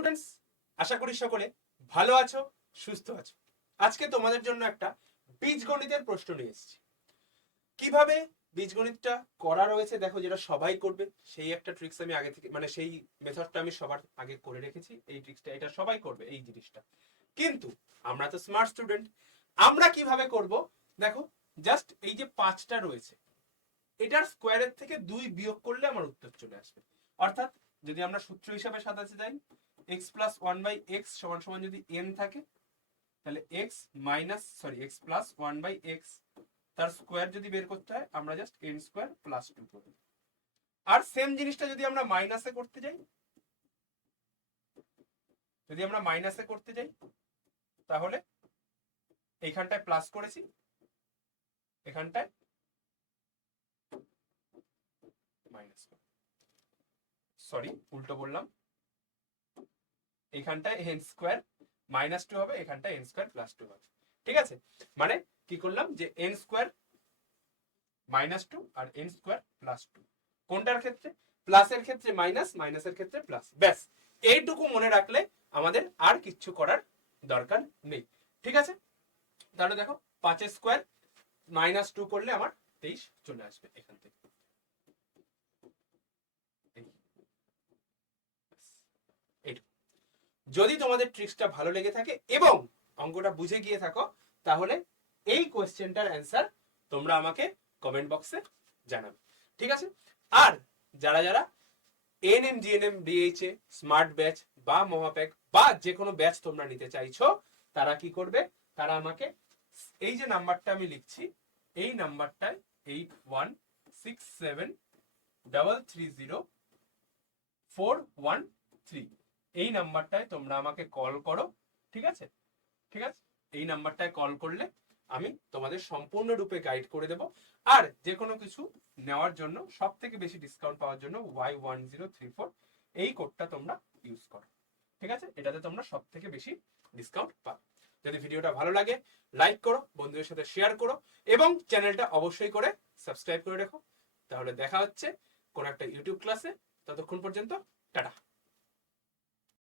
Students, আশা করি সকলে ভালো আছো, সুস্থ আছো। আজকে তোমাদের জন্য একটা বীজগণিতের প্রশ্ন নিয়ে এসেছি। কিভাবে বীজগণিতটা করা রয়েছে দেখো, যেটা সবাই করবে সেই একটা ট্রিক্স আমি আগে থেকে, মানে সেই মেথডটা আমি সবার আগে করে রেখেছি। এই ট্রিক্সটা এটা সবাই করবে এই জিনিসটা, কিন্তু আমরা তো স্মার্ট স্টুডেন্ট। আমরা কিভাবে করব দেখো, জাস্ট এই যে 5টা রয়েছে এটার স্কোয়ারের থেকে 2 বিয়োগ করলে আমার উত্তর চলে আসবে। অর্থাৎ যদি আমরা সূত্র হিসাবে সাজাতে যাই, x প্লাস 1/x সমান সমান যদি n থাকে, তাহলে x প্লাস 1/x তার স্কোয়ার যদি বের করতে হয় আমরা জাস্ট n স্কোয়ার প্লাস 2 করব। আর সেম জিনিসটা যদি আমরা মাইনাসে করতে যাই, তাহলে এইখানটায় প্লাস করেছি, এখানটায় মাইনাস, উল্টো বললাম, এখানটায় n স্কোয়ার -2 হবে, এখানটায় n স্কোয়ার প্লাস 2 হবে। ঠিক আছে, মানে কি করলাম যে n স্কোয়ার -2 আর n স্কোয়ার প্লাস 2, কোনটার ক্ষেত্রে? প্লাসের ক্ষেত্রে মাইনাস, মাইনাসের ক্ষেত্রে প্লাস। ব্যাস এইটুকু মনে রাখলে আমাদের আর কিচ্ছু করার দরকার নেই। ঠিক আছে, তাহলে দেখো 5 স্কোয়ার -2 করলে আমার 23 চলে আসবে এখান থেকে। যদি তোমাদের ট্রিক্সটা ভালো লেগে থাকে এবং অঙ্কটা বুঝে গিয়ে থাকো, তাহলে এই কোয়েশ্চেনটার অ্যান্সার তোমরা আমাকে কমেন্ট বক্সে জানাবে। ঠিক আছে, আর যারা যারা ANM, GNM, DHA, smart batch বা মহাপ্যাক বা যে কোনো ব্যাচ তোমরা নিতে চাইছো, তারা কি করবে? তারা আমাকে এই যে নাম্বারটা আমি লিখছি, এই নাম্বারটায় 81673041 এই নাম্বারটায় তোমরা আমাকে কল করো। ঠিক আছে, এই নাম্বারটায় কল করলে আমি তোমাদের সম্পূর্ণরূপে গাইড করে দেব। আর যে কোনো কিছু নেওয়ার জন্য, সব থেকে বেশি ডিসকাউন্ট পাওয়ার জন্য Y1034 এই কোডটা তোমরা ইউজ করো। ঠিক আছে, এটাতে তোমরা সব থেকে বেশি ডিসকাউন্ট পাবে। যদি ভিডিওটা ভালো লাগে লাইক করো, বন্ধুদের সাথে শেয়ার করো এবং চ্যানেলটা অবশ্যই করে সাবস্ক্রাইব করে রেখো। তাহলে দেখা হচ্ছে কোন একটা ইউটিউব ক্লাসে। ততক্ষণ পর্যন্ত টাটা।